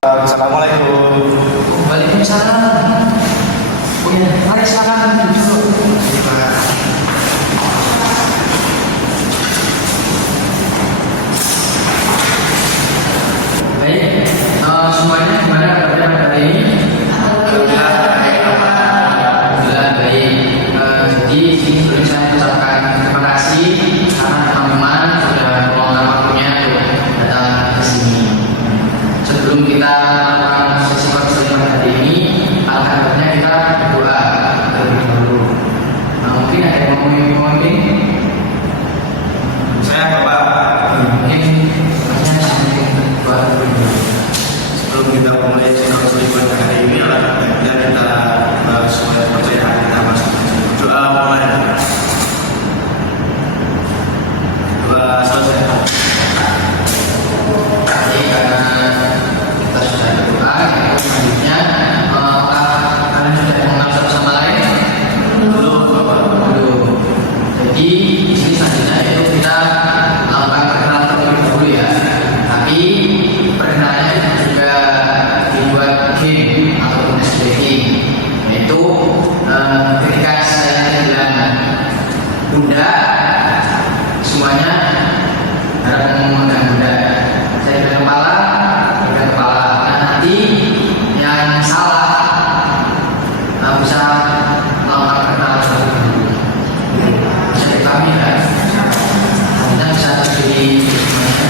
Assalamualaikum. Waalaikumsalam. Oh ya, mari silakan duduk. Baik, semuanya gimana kabarnya pada hari ini? Alhamdulillah baik. Alhamdulillah baik. Jadi sebelum saya ucapkan terima kasih karena teman-teman sudah meluangkan waktunya untuk datang ke sini. Sebelum kita melakukan sesi konseling hari ini, alhamdulillah kita berdoa terlebih dahulu. Mungkin ada yang mau memimpin? Saya Bapak. Mungkin hanya sampai berdoa terlebih dahulu. Sebelum kita mulai konseling hari ini, alhamdulillah kita sesuai kepercayaan kita masing-masing. Doa mulai. Doa selesai. Jadi karena kita sudah berdoa, selanjutnya kalian sudah mengenal satu sama lain? Belum. Jadi di sini selanjutnya itu kita melakukan perkenalan terlebih dahulu ya. Tapi perkenalannya juga dibuat game ataupun SBG, yaitu ketika saya bilang bunda, semuanya harap memegang bunda. Saya pegang kepala, pegang kepala. Nah, nanti yang salah bisa melakukan perkenalan terlebih dahulu. Bisa dipahami kan? Anda bisa berdiri semuanya.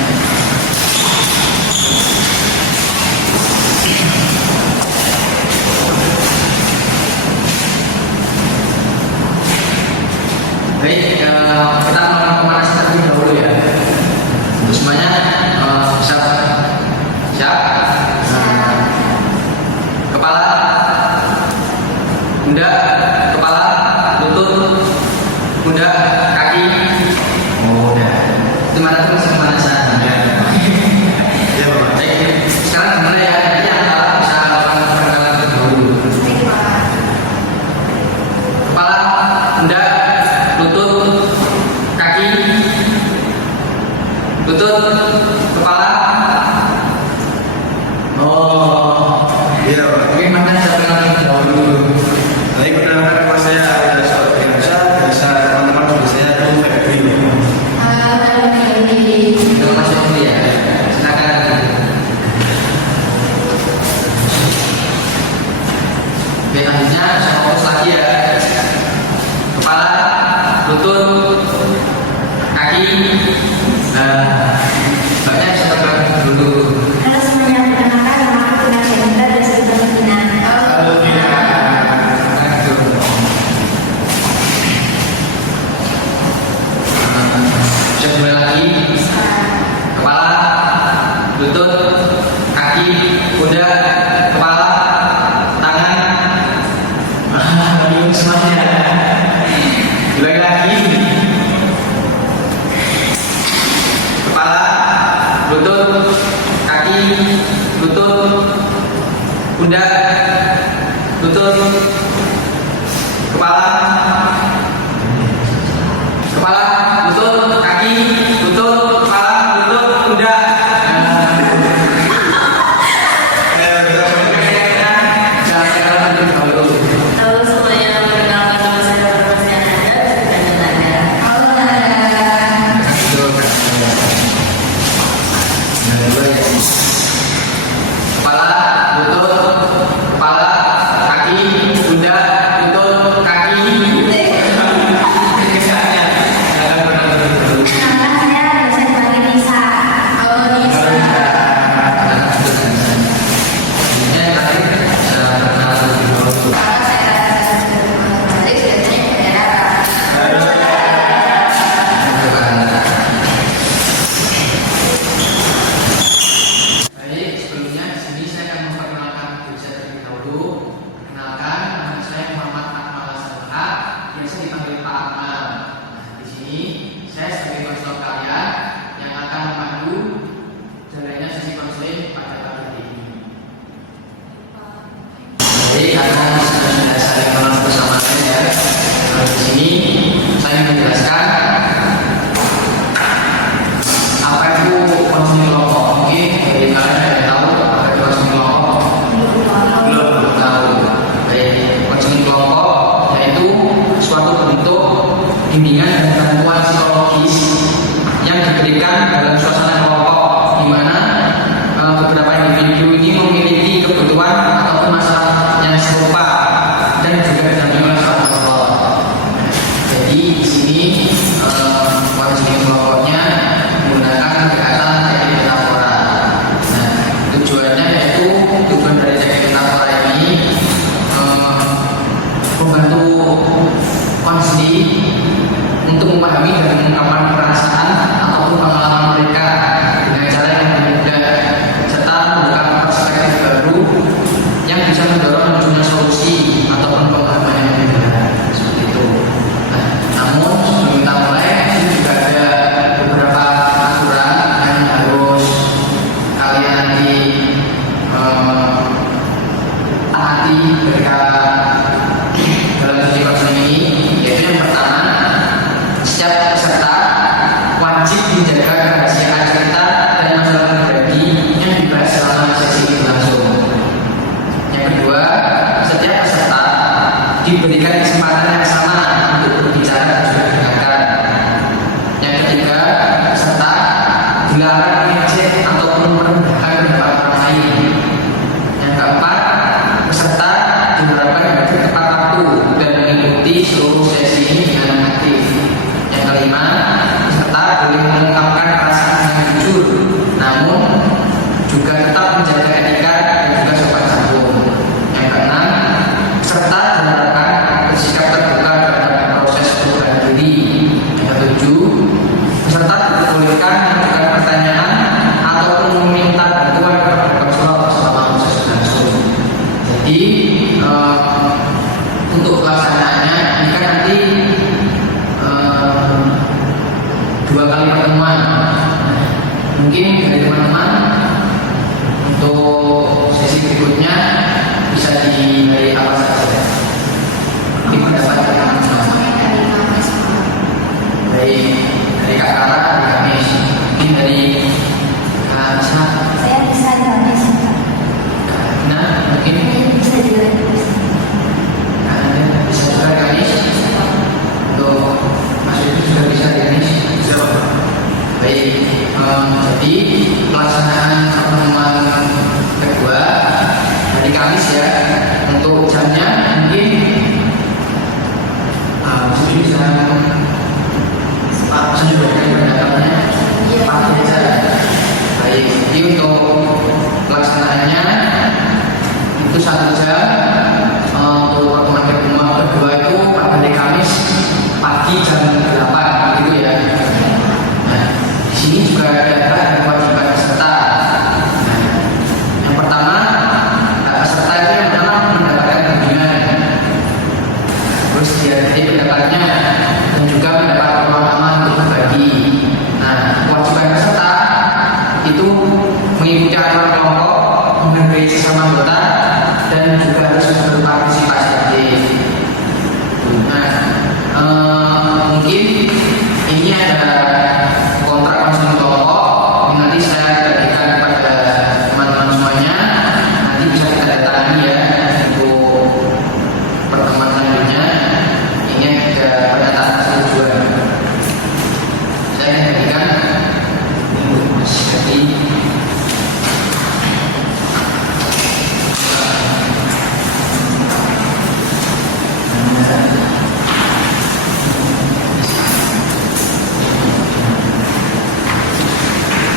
Baik, kita melakukan pemanasan terlebih dahulu ya. Untuk semuanya siap? Siap? Kepala, bunda, kepala, lutut, bunda, kaki. Oh, udah. Itu mana tuh masih pemanasan? Iya, Bapak. Baik, sekarang gimana ya? Nanti yang salah bisa melakukan perkenalan terlebih dahulu. Kepala, bunda, lutut, kaki, lutut, kepala. Oh, Iya, Bapak. mungkin makan saya perkenalan terlebih dahulu. Baik, perkenalkan nama saya ada seorang Indonesia, bisa teman-teman panggil saya itu Febri. Terima kasih Om ya. Silakan. Oke, selanjutnya saya fokus lagi ya. Kepala, lutut, kaki. Mbaknya bisa terbang dulu. Halo semuanya, perkenalkan nama aku Tina Shendra dan saya juga Tina. Halo, Tina. Bisa mulai lagi. Kepala, lutut, kaki, pundak, kepala, tangan. Bingung semuanya. Ulangi lagi. Kepala, lutut, kaki, lutut, pundak, lutut, kepala, kepala, lutut, kaki, lutut, kepala, lutut, pundak. Jangan dulu. Halo semuanya, perkenalkan nama saya Rosia Nanda dan saya Nanda. Halo Nanda. Kepala, lutut, kepala, kaki, pundak, lutut, kaki. kesempatan yang sama untuk berbicara dan juga mendengarkan. Yang ketiga, peserta dilarang mengejek ataupun merendahkan pendapat orang lain. Yang keempat, peserta diharapkan hadir tepat waktu dan mengikuti seluruh sesi ini dengan aktif. Yang kelima, peserta boleh mengungkapkan perasaan yang jujur, namun juga tetap menjaga etika dan juga sopan santun. Yang keenam, peserta diharapkan bersikap terbuka terhadap proses perubahan diri. Yang ketujuh, peserta diperbolehkan mengajukan pertanyaan ataupun meminta bantuan kepada konselor selama proses berlangsung. Jadi untuk pelaksanaannya ini kan nanti 2 kali pertemuan. Mungkin dari teman-teman untuk sesi berikutnya bisa di hari apa saja. Ini pendapat dari teman-teman. Dari Kak Kara, dari Kamis. Mungkin dari Kak Nisa. Saya bisa Kamis. Nah, mungkin Bisa juga Kamis. Anda bisa juga Kamis. Untuk Mas itu sudah bisa Kamis. Siapa? Baik, jadi pelaksanaan pertemuan kedua hari Kamis ya. Untuk jamnya mungkin jadi bisa pendapatnya pagi aja. Baik, jadi untuk pelaksanaannya itu 1 jam. Untuk pertemuan kedua itu pada hari Kamis pagi jam 8 gitu ya. Nah, di sini juga ada kewajiban peserta. Nah, yang pertama, peserta itu yang pertama mendapatkan bimbingan, terus dia pendapatnya dan juga mendapat ruang aman untuk berbagi. Nah, kewajiban peserta itu mengikuti aturan kelompok, menghargai sesama anggota, dan juga harus berpartisipasi aktif. Nah, mungkin ini ada kontrak konseling kelompok yang nanti saya berikan kepada teman-teman semuanya. Nanti bisa kita datangin ya untuk pertemuan selanjutnya. Ini ada pernyataan persetujuan. Saya akan berikan Mas Hadi.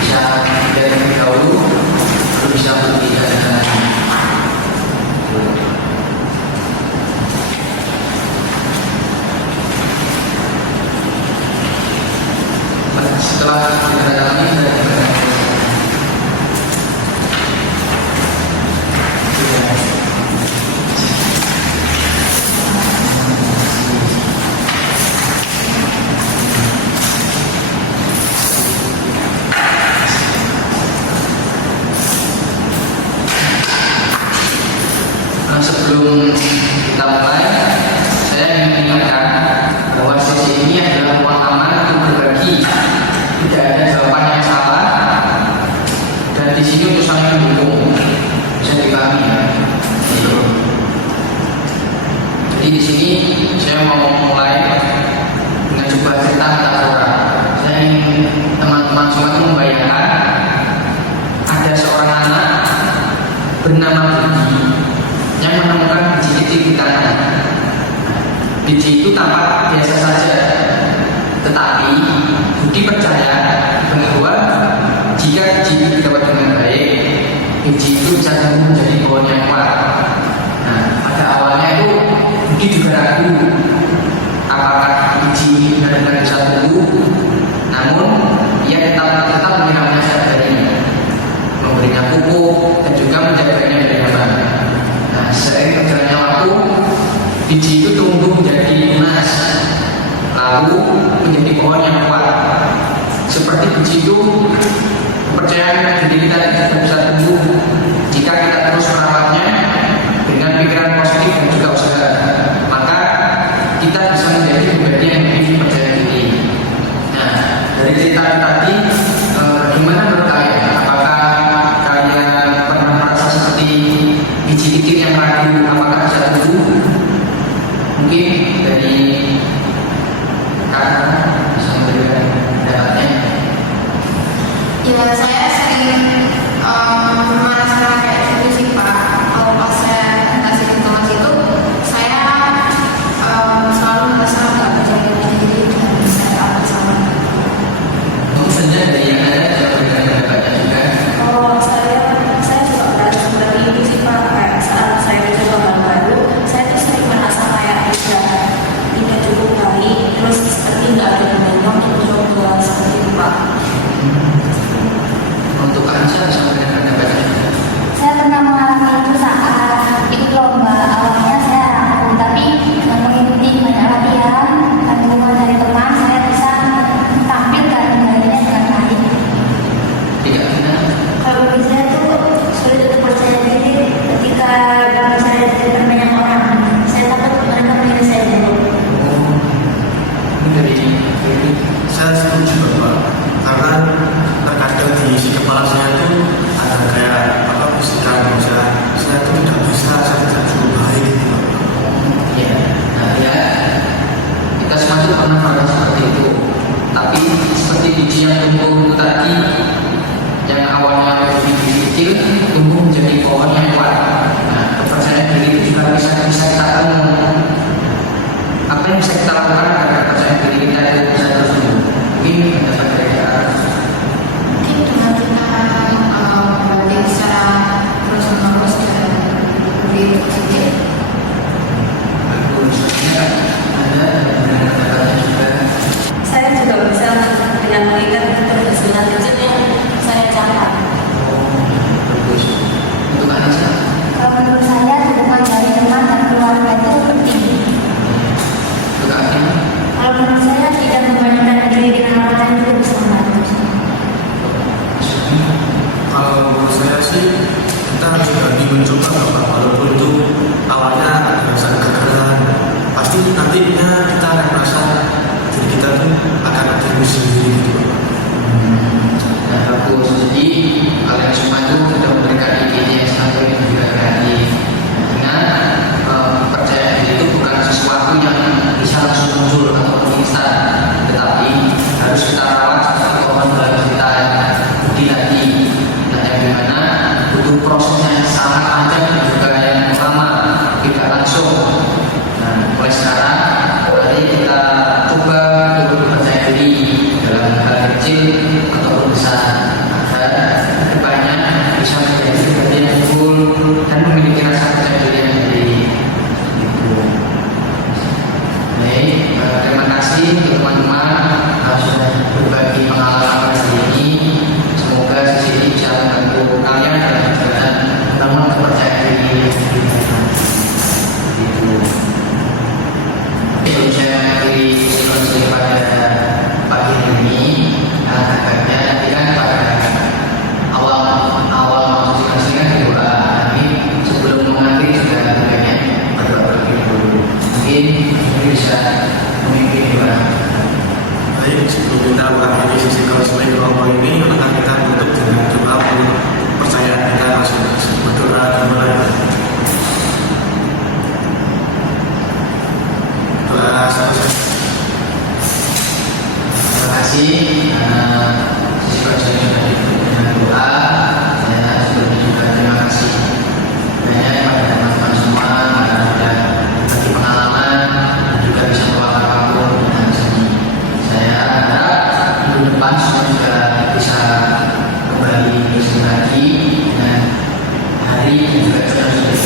Bisa dari dahulu, lalu bisa berbicara dengan setelah kita dalami sebelum kita mulai, saya ingin mengingatkan bahwa sesi ini adalah ruang aman untuk berbagi. Tidak ada jawaban yang salah, dan di sini untuk saling mendukung. Bisa dipahami ya. Jadi di sini saya mau mulai dengan sebuah cerita metafora. Saya ingin teman-teman semua itu membayangkan ada seorang anak bernama Budi yang menemukan biji kecil di tanah. Biji itu tampak biasa saja, tetapi Budi percaya bahwa jika biji itu dirawat dengan baik, biji itu bisa tumbuh menjadi pohon yang kuat. Nah, pada awalnya itu Budi juga ragu apakah biji ini benar-benar bisa tumbuh. Namun ia tetap menyiramnya setiap hari, memberinya pupuk dan juga menjaganya dari hama. Nah, seiring berjalannya waktu, biji itu tumbuh menjadi tunas, lalu menjadi pohon yang kuat. Seperti biji itu, kepercayaan diri kita tidak bisa tumbuh jika kita terus merawatnya dengan pikiran positif dan juga usaha. Maka kita bisa menjadi pribadi yang lebih percaya diri. Nah, dari cerita tadi, bagaimana menurut kalian? Apakah kalian pernah merasa seperti mencoba Bapak, walaupun itu awalnya ada rasa kegagalan, pasti nantinya kita akan merasa diri kita tuh akan ada sendiri gitu Bapak. Nah, bagus. Jadi kalian semua itu sudah memberikan ide yang sangat baik dan juga kreatif. Ingat, percaya diri itu bukan sesuatu yang bisa langsung muncul atau instan, tetapi harus kita rawat seperti pohon dalam kita budi tadi. Nah, yang dimana butuh prosesnya yang sangat panjang dan juga yang lama, tidak langsung. Nah, mulai sekarang, mari kita coba untuk percaya diri dalam hal kecil ataupun besar, agar kedepannya bisa menjadi pribadi yang unggul dan memiliki rasa percaya diri yang tinggi. Baik, terima kasih untuk teman-teman sudah berbagi pengalaman hari ini. Semoga sesi ini bisa membantu kalian dalam jalan membangun kepercayaan diri yang lebih baik. Sebelum saya mengakhiri sesi pada pagi ini, agaknya nanti kan pada awal masuk sesi doa. Tapi sebelum mengakhiri juga agaknya berdoa terlebih dahulu. Mungkin bisa memimpin doa. Baik, sebelum kita mengakhiri sesi konseling kelompok ini, maka kita menutup dengan doa untuk percayaan kita masing-masing. Berdoa dimulai. Doa selesai. Terima kasih. Sesi konseling sudah ditutup dengan doa. Saya sebelumnya juga terima kasih banyak pada teman-teman semua yang sudah berbagi pengalaman dan juga bisa meluangkan waktu dengan seni. Saya harap minggu depan semua juga bisa kembali bersama lagi dengan hari dan juga jam yang sudah